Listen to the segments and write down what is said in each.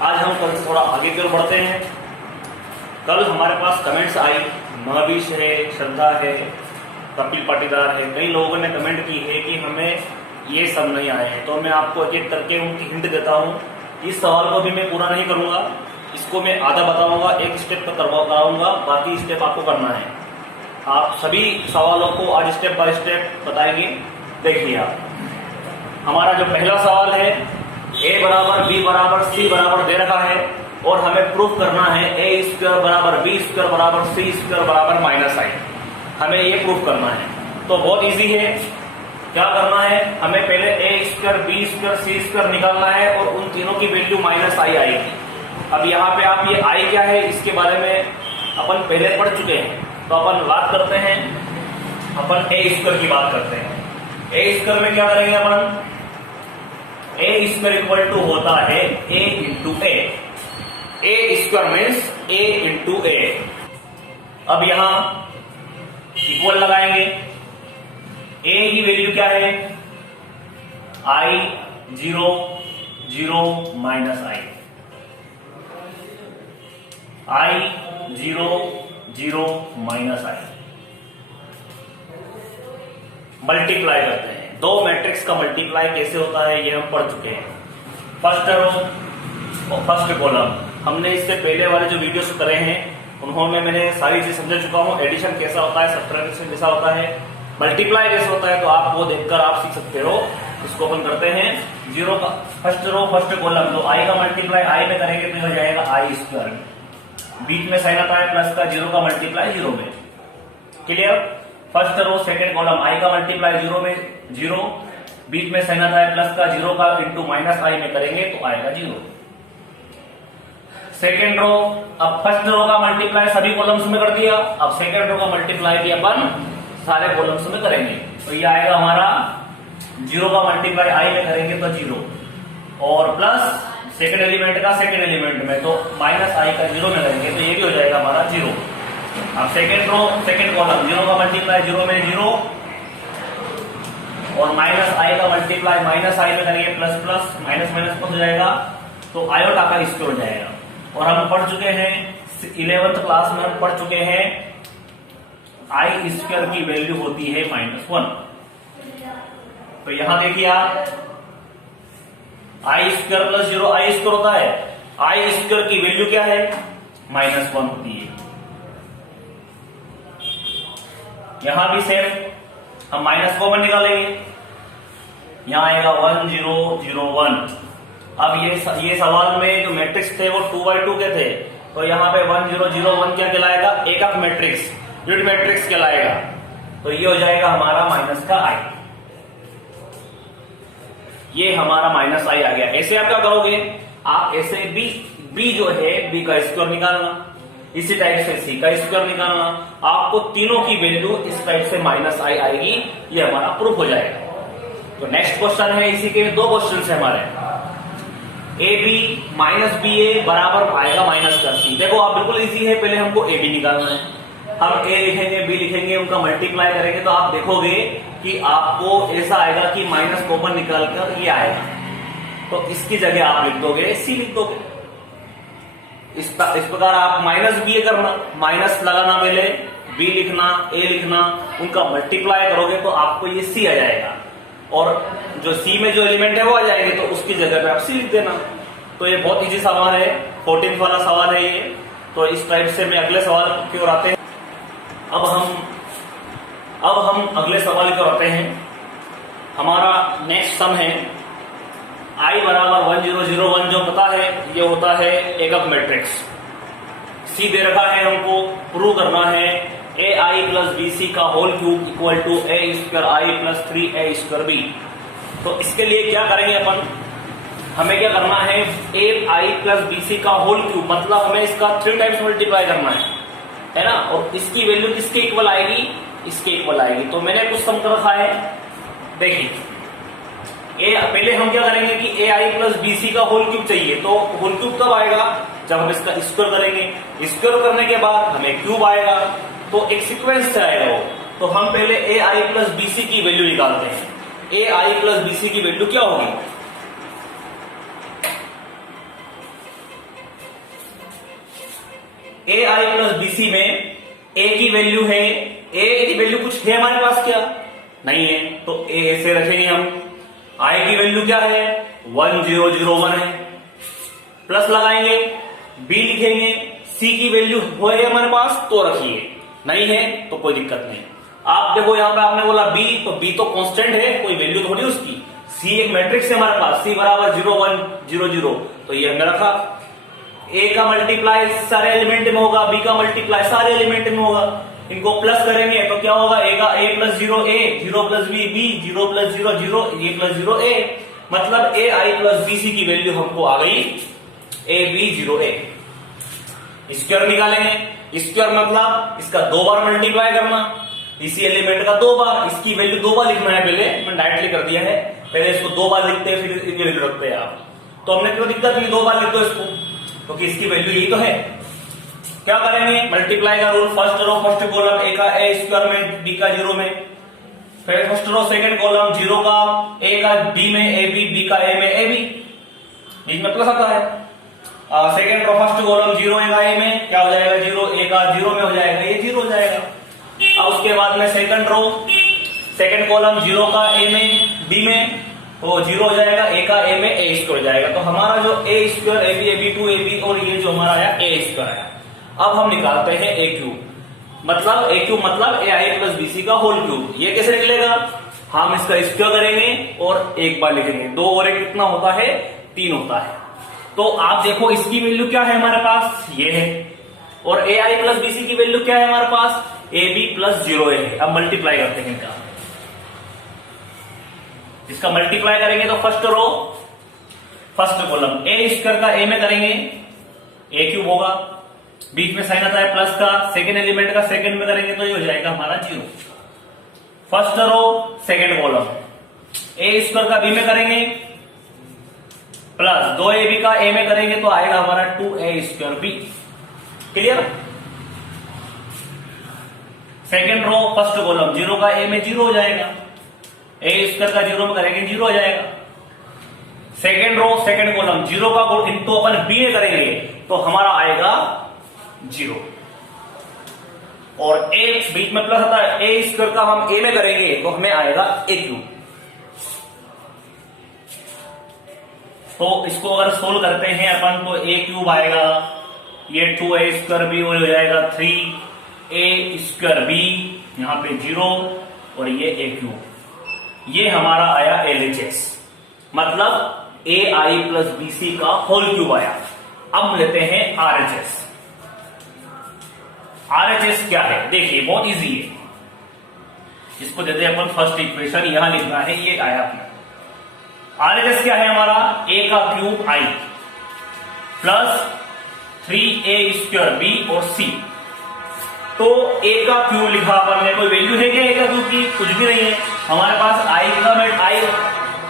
आज हम कल थोड़ा आगे की ओर बढ़ते हैं। कल हमारे पास कमेंट्स आई, महावीश है, श्रद्धा है, कपिल पाटीदार है, कई लोगों ने कमेंट की है कि हमें ये सब नहीं आए हैं। तो मैं आपको एक एक करके उनकी हिंट देता हूँ। इस सवाल को भी मैं पूरा नहीं करूंगा, इसको मैं आधा बताऊंगा, एक स्टेप तक कराऊंगा, बाकी स्टेप आपको करना है। आप सभी सवालों को आज स्टेप बाय स्टेप बताएंगे। देखिए आप, हमारा जो पहला सवाल है, a बराबर b बराबर c बराबर दे रखा है और हमें प्रूफ करना है a स्क्वायर बराबर b स्क्वायर बराबर c स्क्वायर बराबर माइनस आई। हमें ये प्रूफ करना है। तो बहुत इजी है। क्या करना है, हमें पहले a square b square c square निकालना है और उन तीनों की वैल्यू माइनस आई आएगी। अब यहाँ पे आप ये i क्या है इसके बारे में अपन पहले पढ़ चुके हैं। तो अपन बात करते हैं, अपन a स्क्वायर की बात करते हैं। a स्क्वायर में क्या करेंगे अपन, a स्क्वायर इक्वल टू होता है a into A. a square means a into A. अब यहां इक्वल लगाएंगे। a की वैल्यू क्या है, i 0 0 minus i 0 0 minus i। Multiply करते हैं। दो मैट्रिक्स का मल्टीप्लाई कैसे होता है ये हम पढ़ चुके हैं। फर्स्ट रो और फर्स्ट कॉलम हमने इससे पहले वाले जो वीडियोस करे हैं उन्होंने मैंने सारी चीज समझा चुका हूँ। एडिशन कैसा होता है, सब्ट्रैक्शन कैसा होता है, मल्टीप्लाई कैसे होता है, तो आप वो देखकर आप सीख सकते हो। इसको अपन करते हैं। जीरो का फर्स्ट रो फर्स्ट कॉलम, तो आई का मल्टीप्लाई आई में करेंगे तो हो जाएगा आई स्क्वायर। बीच में साइन आता है प्लस का, जीरो का मल्टीप्लाई जीरो में। Clear. First row second column, I का मल्टीप्लाई जीरो में जीरो, बीच में साइन आता है प्लस का, जीरो का इंटू माइनस आई में करेंगे तो आएगा जीरो। सेकेंड रो, अब फर्स्ट रो का मल्टीप्लाई सभी कॉलम्स में कर दिया, अब सेकेंड रो का मल्टीप्लाई भी अपन सारे कॉलम्स में करेंगे तो ये आएगा हमारा जीरो का मल्टीप्लाई आई में करेंगे तो जीरो, और प्लस सेकेंड एलिमेंट का सेकेंड एलिमेंट में तो माइनस आई का जीरो में करेंगे तो ये भी हो जाएगा हमारा जीरो। अब second row second column, zero का मल्टीप्लाई जीरो में जीरो, और माइनस आई का मल्टीप्लाई माइनस आई में करेंगे plus plus, minus minus plus हो जाएगा तो आयोटा का स्क्वायर हो जाएगा। और हम पढ़ चुके हैं 11th क्लास में हम पढ़ चुके हैं आई स्क्वायर की वैल्यू होती है -1। तो यहां देखिए आप, आई स्क्वायर प्लस जीरो आई स्क्वायर होता है, आई स्क्वायर की वैल्यू क्या है -1 होती है। यहां भी सेम हम माइनस कॉमन निकालेंगे, यहां आएगा 1 0 0 1। अब ये सवाल में जो मैट्रिक्स थे वो 2x2 के थे, तो यहाँ पे 1 0 0 1 क्या कहलाएगा, एकक मैट्रिक्स, यूनिट मैट्रिक्स कहलाएगा। तो ये हो जाएगा हमारा माइनस का आई, ये हमारा माइनस आई आ गया। ऐसे आप क्या करोगे, आप ऐसे बी जो है बी का स्क्वायर निकालना, इसी टाइप से सी का स्क्वायर निकालना, आपको तीनों की वैल्यू इस टाइप से माइनस आई आएगी, ये हमारा प्रूफ हो जाएगा। तो नेक्स्ट क्वेश्चन है, इसी के दो क्वेश्चन है हमारे। ए बी माइनस बी ए बराबर आएगा माइनस का सी। देखो आप बिल्कुल इजी है, पहले हमको ए बी निकालना है। हम ए लिखेंगे बी लिखेंगे, उनका मल्टीप्लाई करेंगे तो आप देखोगे कि आपको ऐसा आएगा कि माइनस कॉमन निकाल कर ये आएगा, तो इसकी जगह आप लिख दोगे सी लिख दोगे। इस प्रकार आप माइनस बी करना, माइनस लगाना, पहले बी लिखना, ए लिखना, उनका मल्टीप्लाई करोगे तो आपको ये सी आ जाएगा, और जो सी में जो एलिमेंट है वो आ जाएंगे तो उसकी जगह पे आप सी लिख देना। तो ये बहुत इजी सवाल है, 14th वाला सवाल है ये। तो इस टाइप से मैं अगले सवाल की ओर आते हैं। अब हम अगले सवाल की ओर आते हैं। हमारा नेक्स्ट सम है आई बराबर 1 0 0 1, जो पता है ये होता है एकक मैट्रिक्स। सी दे रखा है, हमको प्रूव करना है ए आई प्लस बी सी का whole cube equal to A square I plus 3 A square B. तो इसके लिए क्या करेंगे अपन, हमें क्या करना है, ए आई प्लस बी सी का होल क्यूब, मतलब हमें इसका 3 टाइम्स मल्टीप्लाई करना है ना, और इसकी वैल्यू किसके इक्वल आएगी, इसके इक्वल आएगी। तो मैंने कुछ सम कर रखा है, देखिए पहले हम क्या करेंगे कि ए आई प्लस बी सी का होल क्यूब चाहिए। तो होल क्यूब कब आएगा, जब हम इसका स्क्वायर करेंगे, स्क्वायर करने के बाद हमें क्यूब आएगा, तो एक सीक्वेंस से आएगा वो। तो हम पहले ए आई प्लस बी सी की वैल्यू निकालते हैं। ए आई प्लस बी सी की वैल्यू क्या होगी, ए आई प्लस बी सी में ए की वैल्यू है, ए की वैल्यू कुछ है हमारे पास क्या? नहीं है, तो ए ऐसे रखेंगे हम। आई की वैल्यू क्या है? 1001 है, प्लस लगाएंगे, बी लिखेंगे, सी की वैल्यू है हमारे पास तो रखिए, नहीं है तो कोई दिक्कत नहीं। आप देखो यहां पे आपने बोला बी, तो बी तो कांस्टेंट है, कोई वैल्यू थोड़ी उसकी। सी एक मैट्रिक्स है हमारे पास, सी बराबर 0 1 0 0, तो ये हमने रखा। ए का मल्टीप्लाई सारे एलिमेंट में होगा, बी का मल्टीप्लाई सारे एलिमेंट में होगा, इनको प्लस करेंगे तो क्या होगा? ए का ए प्लस 0 ए, 0 प्लस बी बी, 0 प्लस 0 0, ए प्लस 0 ए, मतलब ए आई प्लस बी सी की वैल्यू हमको आ गई ए बी 0 ए। स्क्वायर निकालेंगे, स्क्वायर मतलब इसका 2 बार मल्टीप्लाई करना, इसी एलिमेंट का 2 बार, इसकी वैल्यू 2 बार लिखना है, पहले मैंने डायरेक्टली कर दिया है, पहले इसको 2 बार लिखते हैं फिर इनकी वैल्यू रखते हैं आप। तो हमने क्यों दिक्कत नहीं, 2 बार लिख दो इसको, क्योंकि इसकी वैल्यू यही तो है। क्या करेंगे? मल्टीप्लाई का rule, first row first column, A का ए स्क्वायर में, बी का 0 में, फिर फर्स्ट रो सेकंड कॉलम, 0 का ए का बी में ए बी का ए में ए बी, बीच में प्लस आता है। सेकंड रो फर्स्ट कॉलम 0 ए का ए में, क्या हो जाएगा? 0 ए का 0 में हो जाएगा, ये 0 हो जाएगा। अब उसके बाद में सेकंड रो सेकंड कॉलम 0 का ए में बी में, तो 0 हो जाएगा, ए का ए में ए स्क्वायर हो जाएगा। तो हमारा जो A square A B 2 A B और ये जो हमारा आया ए स्क्वायर आया। अब हम निकालते हैं ए क्यूब, मतलब ए क्यूब मतलब ए आई प्लस बी सी का होल क्यूब। ये कैसे निकलेगा? हम इसका स्क्वायर करेंगे और एक बार लिखेंगे, 2 और 1 कितना होता है? 3 होता है। तो आप देखो इसकी वैल्यू क्या है हमारे पास? ये है, और ए आई प्लस बी सी की वैल्यू क्या है हमारे पास? ए बी प्लस 0 ए है। अब मल्टीप्लाई करते हैं इनका, इसका मल्टीप्लाई करेंगे तो first row first column A square का ए में करेंगे, ए क्यूब होगा, बीच में साइन आता है प्लस का, सेकेंड एलिमेंट का सेकेंड में करेंगे तो ये हो जाएगा हमारा 0। First row second column A square का बी में करेंगे, प्लस 2 ए बी का ए में करेंगे तो आएगा हमारा 2 A square B. Clear? Second row first column 0 का ए में 0 हो जाएगा, ए स्क्वायर का 0 में करेंगे 0 हो जाएगा। सेकेंड रो सेकेंड कॉलम 0 का इनटू अपन बी में करेंगे तो हमारा आएगा 0, और ए बीच में प्लस आता है, ए स्क्वायर का हम ए में करेंगे तो हमें आएगा ए क्यूब। तो इसको अगर सोल्व करते हैं अपन तो ए क्यूब आएगा, ये 2 ए स्क्वायर बी हो जाएगा 3 ए स्क्वायर बी, यहां पे 0 और ये ए क्यूब। ये हमारा आया LHS, मतलब ए आई प्लस बी सी का होल क्यूब आया। अब लेते हैं RHS। RHS क्या है? देखिए बहुत इजी है, इसको देते हैं अपन फर्स्ट इक्वेशन, यहां लिखना है, ये आया अपना। RHS क्या है हमारा? ए का cube I plus 3 A square B और सी। तो ए का क्यूब लिखा अपन ने, कोई वैल्यू है क्या ए का क्यूब की? कुछ भी नहीं है हमारे पास। आई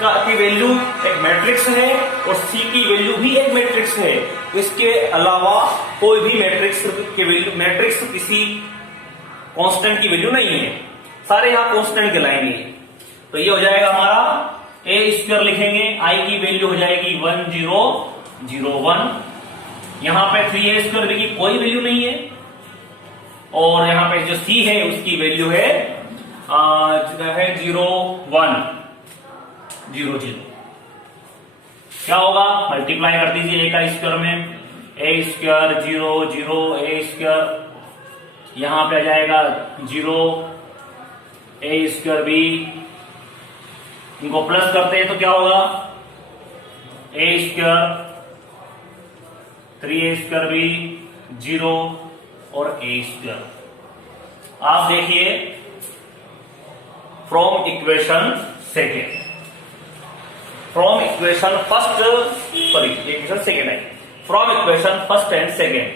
का की वैल्यू एक मैट्रिक्स है और सी की वैल्यू भी एक मैट्रिक्स है, इसके अलावा कोई भी मैट्रिक्स की वैल्यू, मैट्रिक्स किसी कांस्टेंट की वैल्यू नहीं है, सारे यहां कांस्टेंट कहलाएंगे। तो ये हो जाएगा हमारा ए स्क्वायर लिखेंगे, आई की वैल्यू हो जाएगी 1001, यहां पे 3 ए स्क्वायर की कोई वैल्यू नहीं है, और यहां पे जो सी है उसकी वैल्यू है 0100। क्या होगा? मल्टीप्लाई कर दीजिए ए का स्क्वायर में, ए स्क्वायर 0 0 ए स्क्वायर, यहां पे आ जाएगा 0 ए स्क्वायर बी, इनको प्लस करते हैं तो क्या होगा? A square 3 A square B 0 और ए स्क्वायर। आप देखिए from equation second, from equation first, sorry equation second है, from equation first and second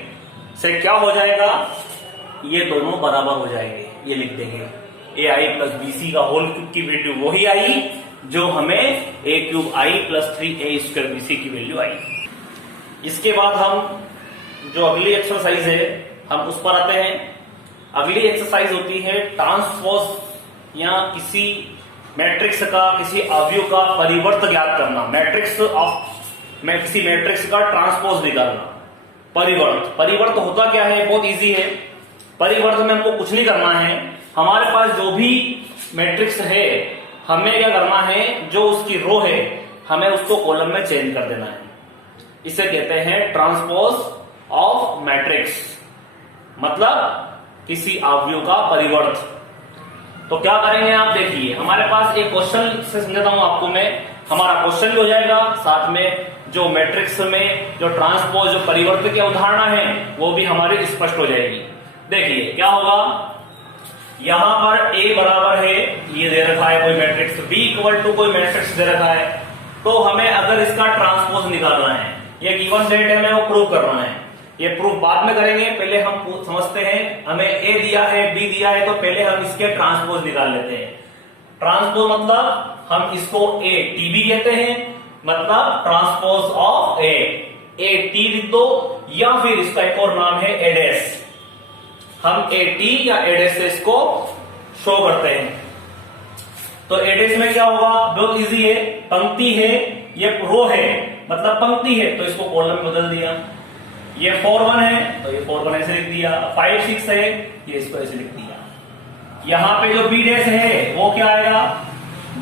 से क्या हो जाएगा? ये दोनों बराबर हो जाएंगे, ये लिख देंगे ए आई प्लस बी सी का होल क्यूब की वैल्यू वही आई जो हमें ए cube I plus 3 A square B C की वैल्यू आई। इसके बाद हम जो अगली एक्सरसाइज है हम उस पर आते हैं। अगली एक्सरसाइज होती है ट्रांसपोज या किसी मैट्रिक्स का, किसी अवयव का परिवर्त ज्ञात करना, मैट्रिक्स ऑफ किसी मैट्रिक्स का ट्रांसपोज निकालना। परिवर्त। परिवर्त होता क्या है, बहुत इजी है। परिवर्त में हमको कुछ नहीं करना है, हमारे पास जो भी मैट्रिक्स है हमें क्या करना है, जो उसकी रो है हमें उसको कॉलम में चेंज कर देना है। इसे कहते हैं ट्रांसपोज ऑफ मैट्रिक्स, मतलब किसी अवयव का परिवर्त। तो क्या करेंगे आप देखिए, हमारे पास एक क्वेश्चन से समझाता हूं आपको मैं। हमारा क्वेश्चन भी हो जाएगा, साथ में जो मैट्रिक्स में जो ट्रांसपोज जो परिवर्तन की अवधारणा है वो भी हमारी स्पष्ट हो जाएगी। देखिए क्या होगा, यहां पर a बराबर है, ये दे रखा है कोई मैट्रिक्स, b इक्वल टू कोई मैट्रिक्स दे रखा है। तो हमें अगर इसका ट्रांसपोज निकालना है, ये गिवन सेट है, हमें वो प्रूव करना है। ये प्रूफ बाद में करेंगे, पहले हम समझते हैं हमें a दिया है b दिया है, तो पहले हम इसके ट्रांसपोज निकाल लेते हैं। ट्रांसपोज मतलब हम इसको a t भी कहते हैं, मतलब ट्रांसपोज ऑफ a t लिख दो, या फिर इसका एक और नाम है a डैश। हम a t या a डैश से इसको शो करते हैं। तो a डैश में क्या होगा, बहुत इजी है, पंक्ति है, ये रो है मतलब पंक्ति है, तो इसको कॉलम में बदल दिया। ये 4 1 है तो ये 4 1 ऐसे लिख दिया, 5 6 है ये इसको ऐसे लिख दिया। यहां पे जो बी डैश है वो क्या आएगा,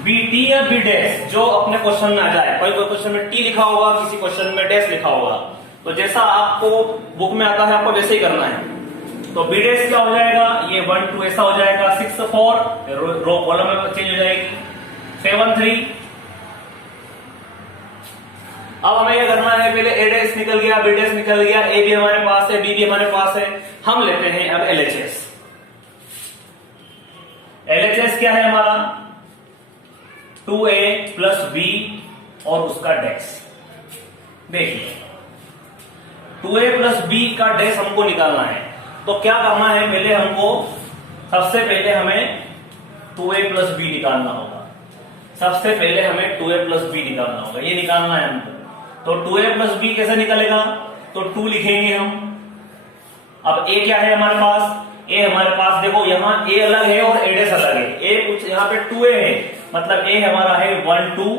बी टी या बी डैश, जो अपने क्वेश्चन में आ जाए। कोई क्वेश्चन में टी लिखा होगा, किसी क्वेश्चन में डैश लिखा होगा, तो जैसा आपको बुक में आता है आपको वैसे ही करना है। तो बी डैश क्या हो जाएगा, ये 1 2 ऐसा हो जाएगा, 6 4 रो कॉलम में चेंज हो जाएगी, 7 3। अब हमें क्या करना है, पहले ए डैश निकल गया, बी डैश निकल गया, ए भी हमारे पास है, बी भी हमारे पास है। हम लेते हैं अब एलएचएस। एलएचएस क्या है हमारा, 2a प्लस b और उसका डैश। देखिए 2a प्लस b का डैश हमको निकालना है, तो क्या करना है, पहले हमको सबसे पहले हमें 2a प्लस b निकालना होगा। सबसे पहले हमें 2a प्लस b निकालना होगा, ये निकालना है हमको। तो 2a प्लस b कैसे निकलेगा, तो 2 लिखेंगे हम। अब a क्या है हमारे पास, a हमारे पास देखो यहाँ a अलग है और a डैश अलग है। a कुछ यहाँ पे 2a है, मतलब a हमारा है 1 2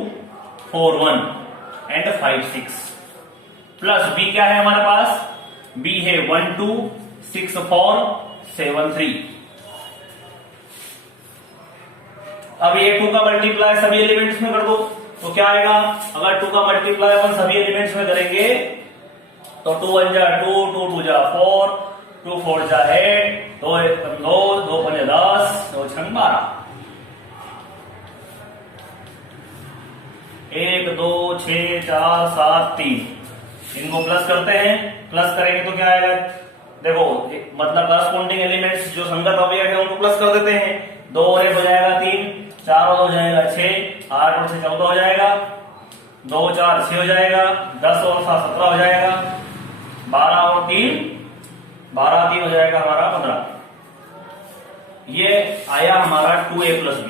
4 1 एंड 5 6, प्लस b क्या है हमारे पास, b है 1 2 6 4 7 3। अब ये 2 का मल्टीप्लाई सभी एलिमेंट्स में कर दो, तो क्या आएगा, अगर 2 का मल्टीप्लाई अपन सभी एलिमेंट्स में करेंगे तो 2 1 जा 2 2 2 जा 4 2 4 जा 8 2 1 2 2 5 10 2 6 12 1 2 6 4 7 3। इनको प्लस करते हैं, प्लस करेंगे तो क्या आएगा, देखो मतलब करस्पॉन्डिंग एलिमेंट्स जो संगत अवयव है उनको प्लस कर देते हैं। 2 और 1 हो जाएगा 3, 4 और 2 हो जाएगा 6, 8 और 6 14 हो जाएगा, 2 4 6 हो जाएगा, 10 और 7 17 हो जाएगा, 12 और 3 12 3 हो जाएगा हमारा 15। ये आया हमारा 2a प्लस b।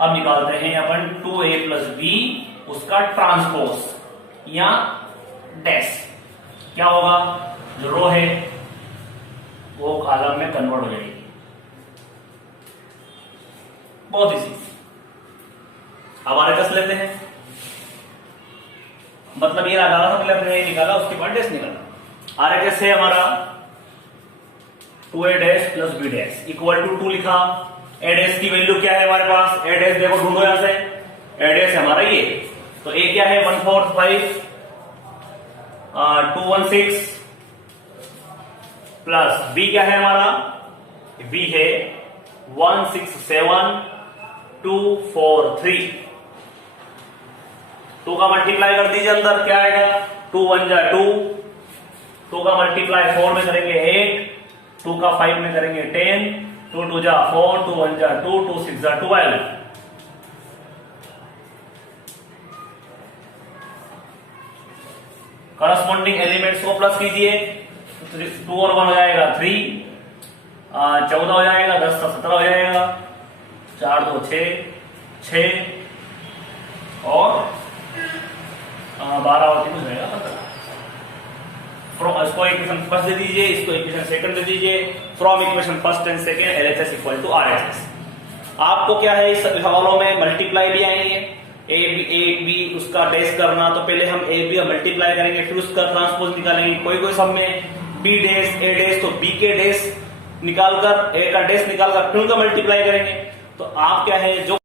अब निकालते हैं अपन 2a प्लस b उसका ट्रांसपोज या डैश। क्या होगा, जो रो है वो कॉलम में कन्वर्ट हो जाएगी। बहुत इजी। अब आरएचएस लेते हैं, मतलब ये लगा था, पहले हमने निकाला उसके बाद डैश निकाला। आरएचएस है हमारा 2a dash plus b dash equal to 2 लिखा। ए डैश की वैल्यू क्या है हमारे पास, ए डैश देखो ढूंढो यहां से, ए डैश हमारा ये, तो ए क्या है 1 4 5 2 1 6 प्लस b क्या है हमारा, b है 1 6 7 2 4 3। 2 का मल्टीप्लाई कर दीजिए अंदर, क्या आएगा, 2 1 जा 2, 2 का मल्टीप्लाई 4 में करेंगे 8, 2 का 5 में करेंगे 10, 2 2 जा 4, 2 1 जा 2, 2 6 जा 12। करस्पॉन्डिंग एलिमेंट्स को प्लस कीजिए, 2 और 1 हो जाएगा 3, 14 हो जाएगा, 10 का 17 हो जाएगा, 4 2 6 और 12 और 3 हो जाएगा 15। इसको इक्वेशन फर्स्ट दे दीजिए, इसको इक्वेशन सेकंड दे दीजिए। From equation first and second LHS equal to RHS. आपको क्या है इस सवालों में मल्टीप्लाई भी आएंगे, ए बी उसका डैश करना, तो पहले हम ए बी मल्टीप्लाई करेंगे, फिर उसका ट्रांसपोज निकालेंगे। कोई सब में बी डैश ए डैश, तो बी के डैश निकालकर ए का डैश निकालकर फिर उनका मल्टीप्लाई करेंगे। तो आप क्या है जो